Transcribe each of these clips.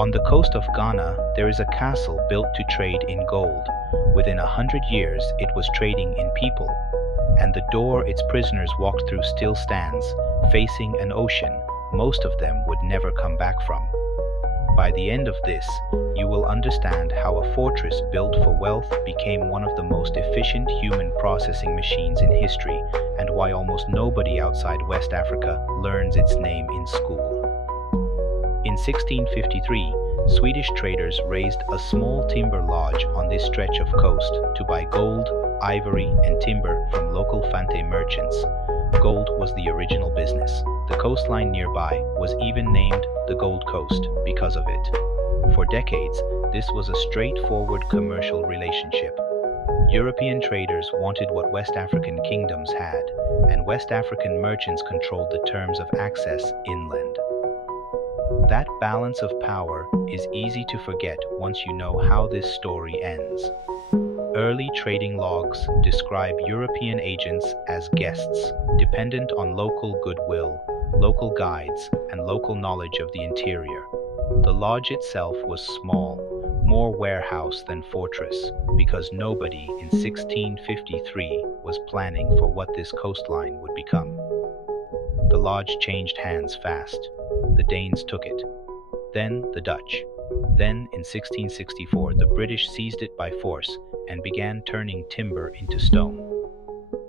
On the coast of Ghana, there is a castle built to trade in gold. Within 100 years, it was trading in people, and the door its prisoners walked through still stands, facing an ocean most of them would never come back from. By the end of this, you will understand how a fortress built for wealth became one of the most efficient human processing machines in history, and why almost nobody outside West Africa learns its name in school. In 1653, Swedish traders raised a small timber lodge on this stretch of coast to buy gold, ivory, and timber from local Fante merchants. Gold was the original business. The coastline nearby was even named the Gold Coast because of it. For decades, this was a straightforward commercial relationship. European traders wanted what West African kingdoms had, and West African merchants controlled the terms of access inland. That balance of power is easy to forget once you know how this story ends. Early trading logs describe European agents as guests, dependent on local goodwill, local guides, and local knowledge of the interior. The lodge itself was small, more warehouse than fortress, because nobody in 1653 was planning for what this coastline would become. The lodge changed hands fast. The Danes took it, then the Dutch. Then, in 1664, the British seized it by force and began turning timber into stone.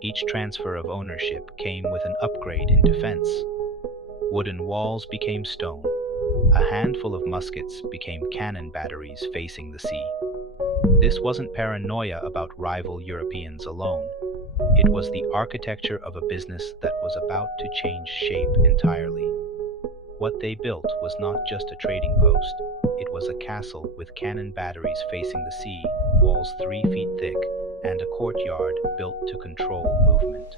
Each transfer of ownership came with an upgrade in defense. Wooden walls became stone. A handful of muskets became cannon batteries facing the sea. This wasn't paranoia about rival Europeans alone. It was the architecture of a business that was about to change shape entirely. What they built was not just a trading post. It was a castle with cannon batteries facing the sea, walls 3 feet thick, and a courtyard built to control movement.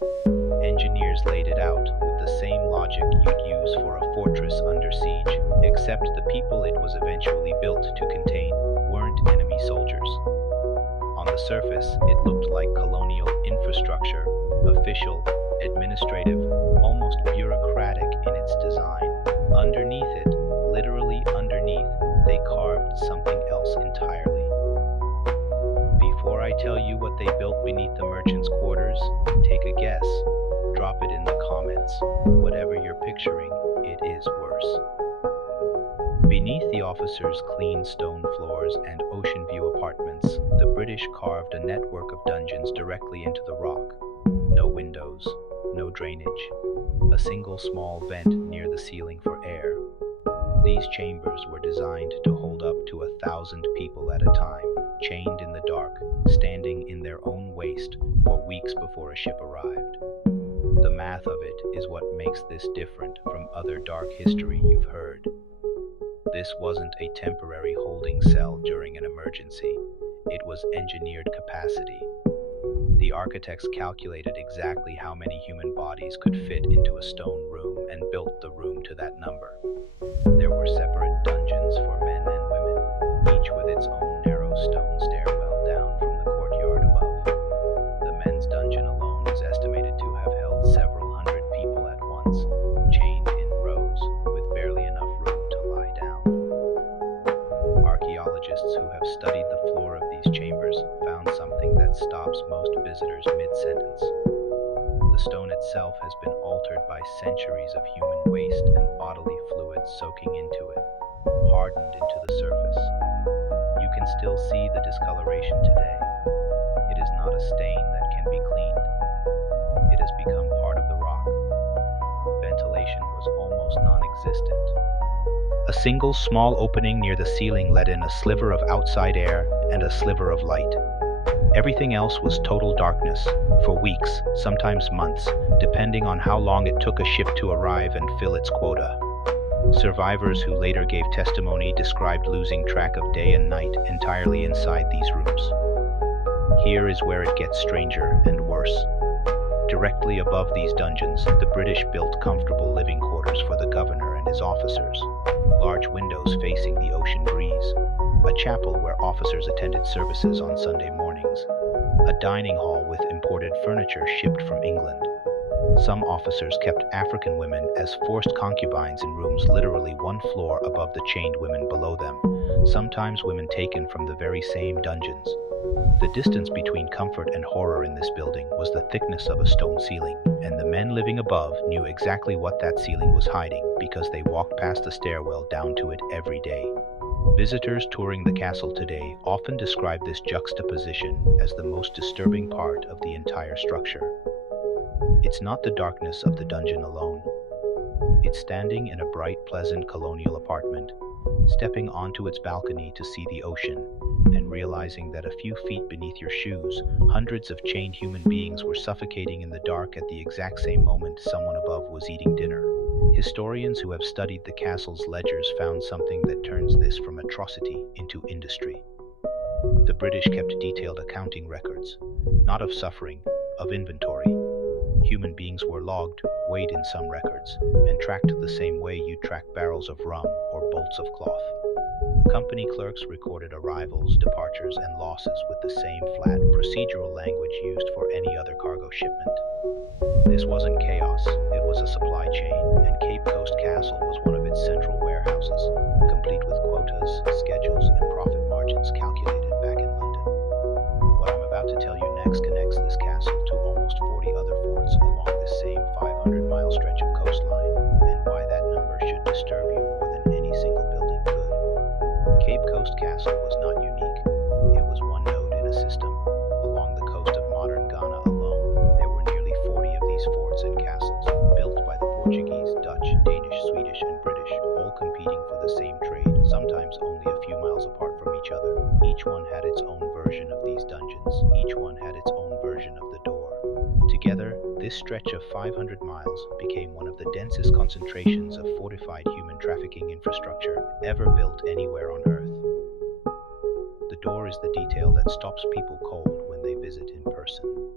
Engineers laid it out with the same logic you'd use for a fortress under siege, except the people it was eventually built to contain weren't enemy soldiers. On the surface, it looked like colonial infrastructure, official, administrative, almost bureaucratic in its design. Underneath it, literally underneath, they carved something else entirely. Before I tell you what they built beneath the merchants' quarters, take a guess. Drop it in the comments. Whatever you're picturing, it is worse. Beneath the officers' clean stone floors and ocean view apartments, the British carved a network of dungeons directly into the rock. No windows, no drainage, a single small vent near the ceiling for air. These chambers were designed to hold up to 1,000 people at a time, chained in the dark, standing in their own waste for weeks before a ship arrived. The math of it is what makes this different from other dark history you've heard. This wasn't a temporary holding cell during an emergency. It was engineered capacity. The architects calculated exactly how many human bodies could fit into a stone room and built the room to that number. There were separate dungeons for men and women, each with its own narrow stone stairwell down from the courtyard above. The men's dungeon alone is estimated to have held several hundred people at once, chained in rows, with barely enough room to lie down. Archaeologists who have studied the floor of these chambers found something that stops most visitors mid-sentence. The stone itself has been altered by centuries of human waste and bodily fluids soaking into it, hardened into the surface. You can still see the discoloration today. It is not a stain that can be cleaned. It has become part of the rock. Ventilation was almost non-existent. A single small opening near the ceiling let in a sliver of outside air and a sliver of light. Everything else was total darkness, for weeks, sometimes months, depending on how long it took a ship to arrive and fill its quota. Survivors who later gave testimony described losing track of day and night entirely inside these rooms. Here is where it gets stranger and worse. Directly above these dungeons, the British built comfortable living quarters for the governor and his officers. Large windows facing the ocean breeze. A chapel where officers attended services on Sunday mornings. A dining hall with imported furniture shipped from England. Some officers kept African women as forced concubines in rooms literally one floor above the chained women below them, sometimes women taken from the very same dungeons. The distance between comfort and horror in this building was the thickness of a stone ceiling, and the men living above knew exactly what that ceiling was hiding because they walked past the stairwell down to it every day. Visitors touring the castle today often describe this juxtaposition as the most disturbing part of the entire structure. It's not the darkness of the dungeon alone. It's standing in a bright, pleasant colonial apartment, stepping onto its balcony to see the ocean, and realizing that a few feet beneath your shoes, hundreds of chained human beings were suffocating in the dark at the exact same moment someone above was eating dinner. Historians who have studied the castle's ledgers found something that turns this from atrocity into industry. The British kept detailed accounting records, not of suffering, of inventory. Human beings were logged, weighed in some records, and tracked the same way you track barrels of rum or bolts of cloth. Company clerks recorded arrivals, departures, and losses with the same flat, procedural language used for any other cargo shipment. This wasn't chaos, it was a supply chain, and Cape Coast Castle was one of its central warehouses, complete with quotas, schedules, and profit margins calculated back in London. What I'm about to tell you next connects this castle to almost 40 other forts along this same 500-mile stretch of coastline, and why that number should disturb you more than any single building could. Cape Coast Castle was not unique. It was one node in a system. Along the coast of modern Ghana alone, there were nearly 40 of these forts and castles, built by the Portuguese, Dutch, Danish, Swedish, and British, all competing for the same trade, sometimes only a few miles apart from each other. Each one had its own version of these dungeons. Each one had its own version of the door. Together, this stretch of 500 miles became one of the densest concentrations of fortified human trafficking infrastructure ever built anywhere on Earth. The door is the detail that stops people cold when they visit in person.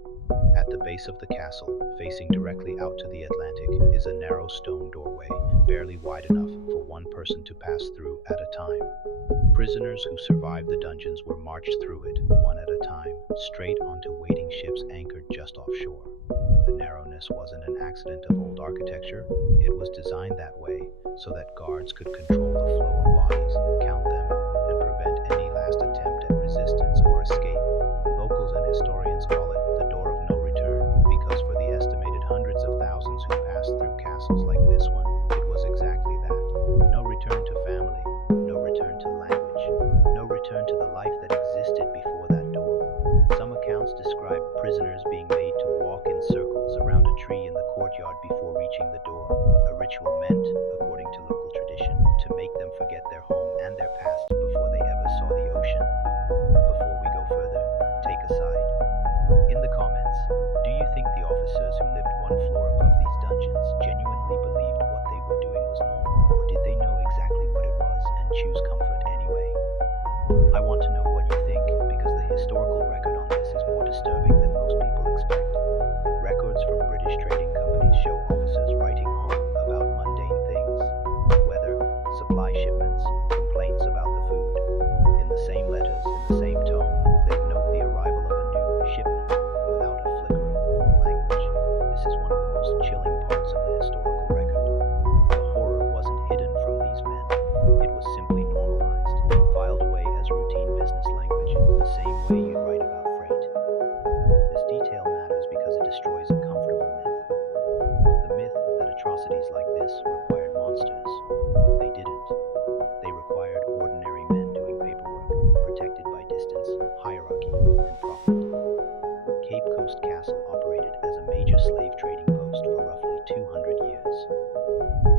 At the base of the castle, facing directly out to the Atlantic, is a narrow stone doorway, barely wide enough for one person to pass through at a time. Prisoners who survived the dungeons were marched through it, one at a time, straight onto waiting ships anchored just offshore. The narrowness wasn't an accident of old architecture. It was designed that way so that guards could control the flow of bodies, count them, and prevent any last attempt at resistance or escape. Locals and historians call it the door of no return because for the estimated hundreds of thousands who passed through castles like this one, it was exactly that. No return to family, no return to language, no return to the life that existed before that door. Some accounts describe prisoners being made to walk in circles around a tree in the courtyard before reaching the door, a ritual meant, according to local tradition, to make them forget their home and their past before they ever saw the ocean. Before we go further, take a side. In the comments, do you think the officers who lived one floor above these dungeons genuinely believed what they were doing was normal, or did they know exactly what it was and choose comfort anyway? I want to know what you think because the historical record on this is more disturbing than most people expect. Records from British trading companies show officers writing home about mundane things, weather, supply shipments, complaints about the food. In the same letters, in the same tone, they'd note the arrival of a new shipment without a flicker of normal language. This is one of the most chilling parts of the historical record. The horror wasn't hidden from these men. It was simply normalized, filed away as routine business language, the same way you'd write about freight. This detail matters because it destroys a comfortable myth. The myth that atrocities like this required monsters. They didn't. They required ordinary men doing paperwork, protected by distance, hierarchy, and profit. Cape Coast Castle operated as a major slave trading post for roughly 200 years.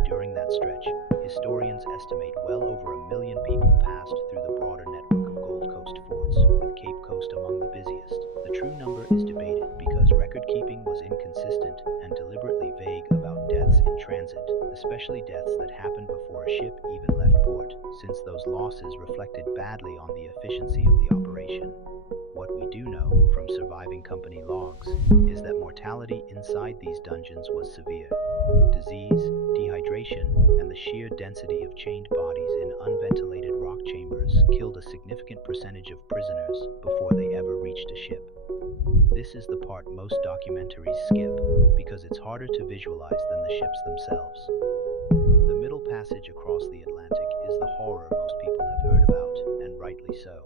During that stretch, historians estimate well over 1 million people passed through the broader network of Gold Coast forts, with Cape Coast among the busiest. The true number is debated because record-keeping was inconsistent and deliberately vague about deaths in transit, especially deaths that happened before a ship even left port, since those losses reflected badly on the efficiency of the operation. What we do know from surviving company logs is that mortality inside these dungeons was severe. Disease, dehydration, and the sheer density of chained bodies in unventilated rock shock chambers killed a significant percentage of prisoners before they ever reached a ship. This is the part most documentaries skip because it's harder to visualize than the ships themselves. The middle passage across the Atlantic is the horror most people have heard about, and rightly so.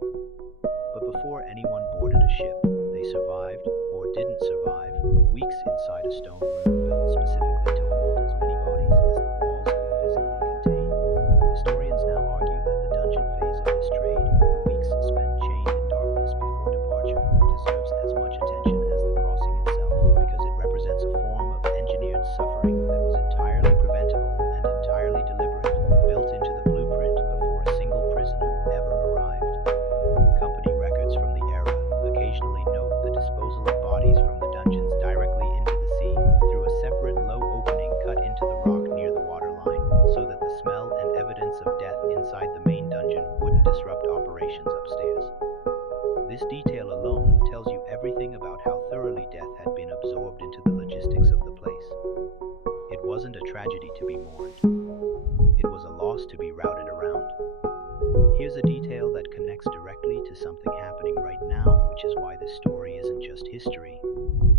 But before anyone boarded a ship, they survived, or didn't survive, weeks inside a stone room built specifically to hold as many bodies as the walls could physically contain. Historians now argue that the dungeon phase of this trade, the weeks spent chained in darkness before departure, deserves as much attention as the crossing itself, because it represents a form of engineered suffering that was entirely preventable and entirely deliberate, built into the blueprint before a single prisoner ever arrived. Company records from the era occasionally note the disposal of bodies from the dungeons directly into the sea through a separate low opening cut into the rock near the waterline, so that the smell and evidence of death inside the main dungeon wouldn't disrupt operations upstairs. This detail alone tells you everything about how thoroughly death had been absorbed into the logistics of the place. It wasn't a tragedy to be mourned. It was a loss to be routed around. Here's a detail that connects directly to something happening right now, which is why this story isn't just history.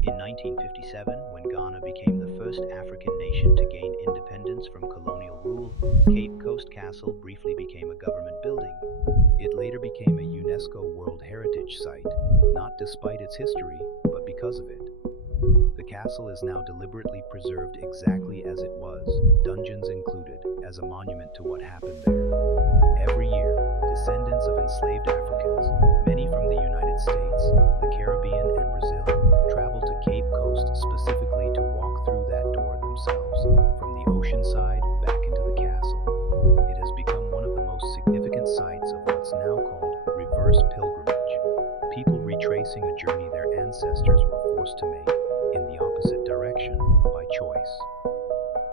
In 1957, when Ghana became the first African nation to gain independence from colonial rule, Cape Coast Castle briefly became a government building. It later became a UNESCO World Heritage Site, not despite its history, but because of it. The castle is now deliberately preserved exactly as it was, dungeons included, as a monument to what happened there. Every year, descendants of enslaved Africans, many from the United States, the Caribbean, and Brazil, travel to Cape Coast specifically to walk through that door themselves, from the ocean side back into the castle. It has become one of the most significant sites of what's now called reverse pilgrimage, people retracing a journey their ancestors were forced to make in the opposite direction by choice.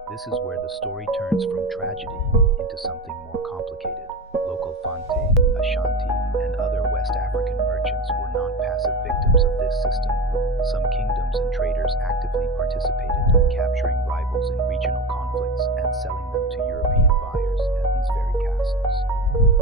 This is where the story turns from tragedy into something more complicated. Local Fante, Ashanti, and other West African merchants were not passive victims of this system. Some kingdoms and traders actively participated, capturing rivals in regional conflicts and selling them to European buyers at these very castles.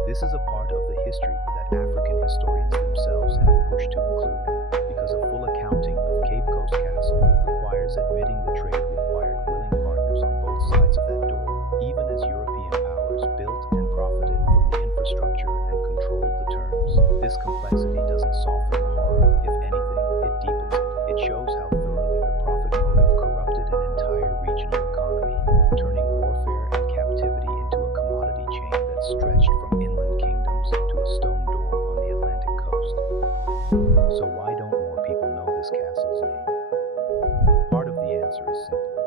This is a part of the history that African historians themselves have pushed to include, because a full accounting of Cape Coast Castle requires admitting the trade required willing partners on both sides of that door, even as European powers built and profited from the infrastructure and controlled the terms. This complexity doesn't soften the horror. If anything, it deepens it. It shows how thoroughly the profit motive corrupted an entire regional economy, turning warfare and captivity into a commodity chain that stretched from inland kingdoms to a stone door on the Atlantic coast. So why don't more people know this castle's name? Part of the answer is simple.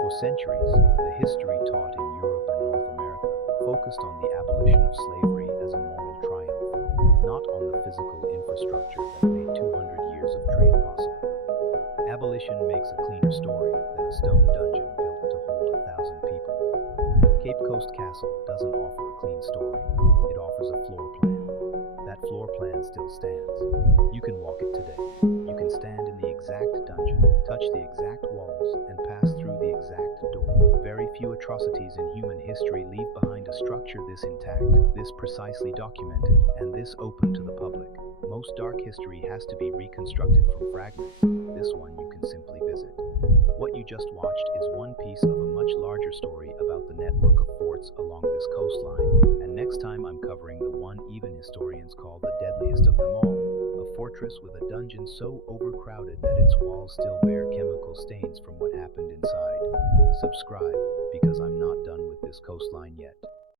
For centuries, the history taught in Europe and North America focused on the abolition of slavery as a moral triumph, not on the physical infrastructure that made 200 years of trade possible. Abolition makes a cleaner story than a stone dungeon built to hold 1,000 people. Cape Coast Castle doesn't offer a clean story. It offers a floor plan. That floor plan still stands. You can walk it today. You can stand in the exact dungeon, touch the exact walls, and pass through the exact door. Very few atrocities in human history leave behind a structure this intact, this precisely documented, and this open to the public. Most dark history has to be reconstructed from fragments. This one you can simply visit. What you just watched is one piece of a much larger story about the network of forts along this coastline, and next time I'm covering the one even historians call the deadliest of them all, a fortress with a dungeon so overcrowded that its walls still bear chemical stains from what happened inside. Subscribe, because I'm not done with this coastline yet.